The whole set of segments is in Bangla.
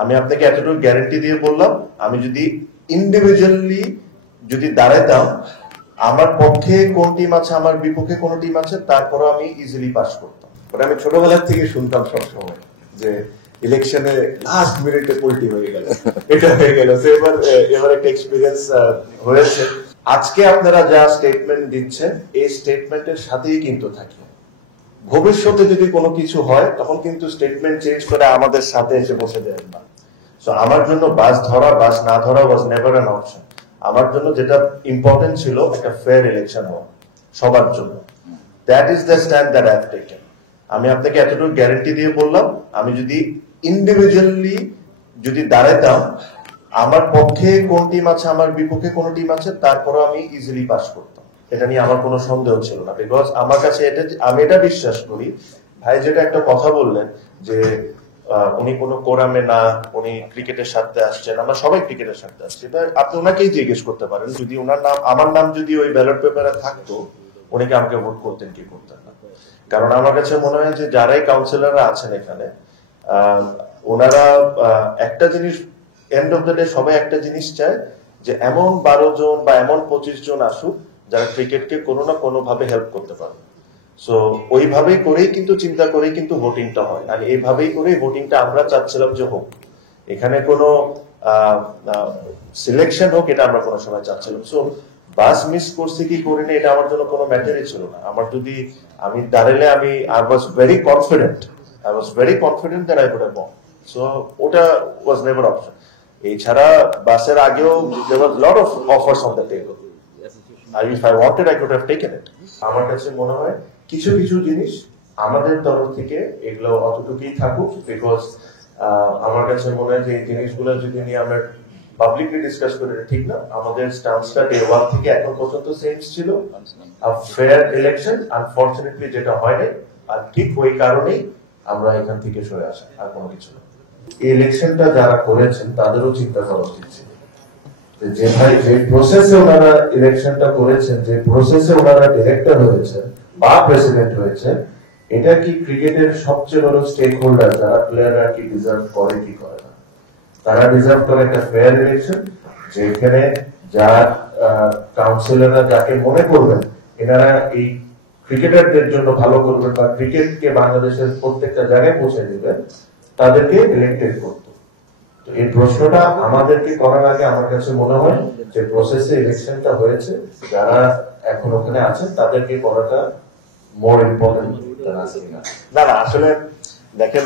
আমি আপনাকে এতটুকু গ্যারান্টি দিয়ে বললাম, আমি যদি ইন্ডিভিজুয়ালি যদি দাঁড়াইতাম, আমার পক্ষে কোন টিম আছে, আমার বিপক্ষে কোন টিম আছে, তারপরে আমি ইজিলি পাস করতাম। বাট আমি ছোটবেলার থেকে শুনতাম সবসময় যে ইলেকশনে লাস্ট মিনিটে পোল্টি হয়ে গেল, এটা হয়ে গেল। এবার একটা এক্সপিরিয়েন্স হয়েছে। আজকে আপনারা যা স্টেটমেন্ট দিচ্ছেন, এই স্টেটমেন্টের সাথেই কিন্তু থাকি। ভবিষ্যতে যদি কোনো কিছু হয়, তখন কিন্তু স্টেটমেন্ট চেঞ্জ করে আমাদের সাথে এসে বসে দেবেন না। সো আমার জন্য বাস ধরা বাস না ধরা ওয়াজ নেভার অ্যান অপশন। আমার জন্য যেটা ইম্পর্টেন্ট ছিল, একটা ফেয়ার ইলেকশন হওয়া সবার জন্য। That is the stand that I have taken. আমি আপনাকে এতটুকু গ্যারান্টি দিয়ে বললাম, আমি যদি ইন্ডিভিজুয়ালি যদি দাঁড়াইতাম, আমার পক্ষে কোন টিম আছে, আমার বিপক্ষে কোন টিম আছে, তারপরে আমি ইজিলি পাস করতাম। এটা নিয়ে আমার কোনো সন্দেহ ছিল না। বিকজ আমার কাছে আমি এটা বিশ্বাস করি, ভাই যেটা একটা কথা বললেন যে উনি কোনো কোরামে না, উনি ক্রিকেটের স্বার্থে আসছেন, আমরা সবাই ক্রিকেটের স্বার্থে আসছি। আপনি ওনাকেই জিজ্ঞেস করতে পারেন, যদি ওনার নাম, আমার নাম যদি ওই ব্যালট পেপারে থাকতো, উনি কি আমাকে ভোট করতেন কি করতেন না? কারণ আমার কাছে মনে হয় যে যারাই কাউন্সিলররা আছেন এখানে, ওনারা একটা জিনিস, এন্ড অফ দ্য ডে সবাই একটা জিনিস চায় যে এমন 12 জন বা এমন 25 জন আসুক যারা ক্রিকেটকে কোনো না কোনো ভাবে হেল্প করতে পারবে। সো ওইভাবেই করেই কিন্তু চিন্তা করেই কিন্তু ভোটিংটা হয়, আর এইভাবেই করেই ভোটিংটা আমরা চাচ্ছিলাম যে হোক। এখানে কোনো সিলেকশন হোক, এটা আমরা কোনো সময় চাচ্ছিলাম। সো বাস মিস করছি কি করিনি, এটা আমার জন্য কোনো ম্যাটারই ছিল না। আমার যদি আমি দাঁড়ালে, I was very confident that I could have one. So ওটা ওয়াজ নেভার অপশন। এছাড়া বাসের আগেও there was lot of offers on the table. If I wanted, I could have taken it. আমার কাছে মনে হয় কিছু কিছু জিনিস আমাদের তরফ থেকে এগুলো অতটুকুই থাকুক, বিকজ আমার কাছে মনে হয় যে এই জিনিসগুলো যদি নিয়ে আমরা পাবলিকলি ডিসকাস করি, ঠিক না। আমাদের স্টান্সটা ডে ওয়ান থেকে এখন পর্যন্ত সেম ছিল, ফেয়ার ইলেকশন। আনফরচুনেটলি যেটা হয় নাই, আর ঠিক ওই কারণেই আমরা এখান থেকে সরে আসি, আর কোনো কিছু না। এই ইলেকশনটা যারা করেছেন তাদেরও চিন্তা করা উচিত ছিল যে ভাই, যে প্রসেসে ওনারা ইলেকশনটা করেছেন, যে প্রসেসে ওনারা ডিরেক্টর হয়েছেন বা প্রেসিডেন্ট হয়েছেন, এটা কি ক্রিকেটের সবচেয়ে বড় স্টেক হোল্ডার যারা প্লেয়াররা কি ডিজার্ভ করে কি করে না? তারা ডিজার্ভ করে একটা ফেয়ার ইলেকশন, যেখানে যার কাউন্সিলররা যাকে মনে করবেন এনারা এই ক্রিকেটারদের জন্য ভালো করবেন বা ক্রিকেটকে বাংলাদেশের প্রত্যেকটা জায়গায় পৌঁছে দিবেন, তাদেরকে ইলেক্টেড করত। তো এই প্রশ্নটা আমাদেরকে করার আগে আমার কাছে মনে হয় যে প্রসেসে ইলেকশনটা হয়েছে, যারা এখন ওখানে আছেন তাদেরকে করাটা মোর ইম্পর্টেন্ট। না না, আসলে দেখেন,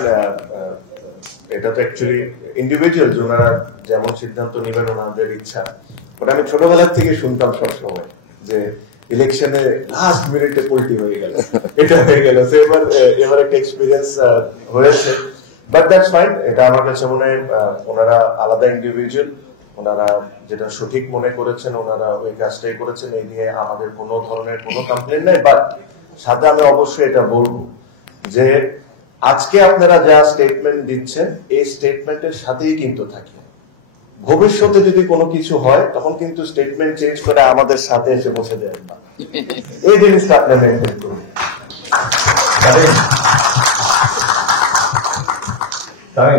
এটা তো অ্যাকচুয়ালি ইন্ডিভিজুয়াল, ওনারা যেমন সিদ্ধান্ত নেবেন ওনাদের ইচ্ছা। ওটা আমি ছোটবেলার থেকে শুনতাম সবসময় যে ইলেকশনে লাস্ট মিনিটে পোল্টি হয়ে গেল, এটা হয়ে গেল। এবার একটা এক্সপিরিয়েন্স হয়েছে। But that's fine. এটা আমার কাছে মনে হয় ওনারা আলাদা ইন্ডিভিজুয়াল, ওনারা যেটা সঠিক মনে করেছেন ওনারা ওই কাজটাই করেছেন। এই নিয়ে আমাদের কোনো ধরনের কোনো কমপ্লেন নেই। বাট সাথে আমি অবশ্যই এটা বলবো যে আজকে আপনারা যা স্টেটমেন্ট দিচ্ছেন, এই স্টেটমেন্টের সাথেই কিন্তু থাকি। ভবিষ্যতে যদি কোনো কিছু হয়, তখন কিন্তু স্টেটমেন্ট চেঞ্জ করে আমাদের সাথে এসে বসে দেবেন না। এই জিনিসটা আপনারা মেনটেন করুন। তাই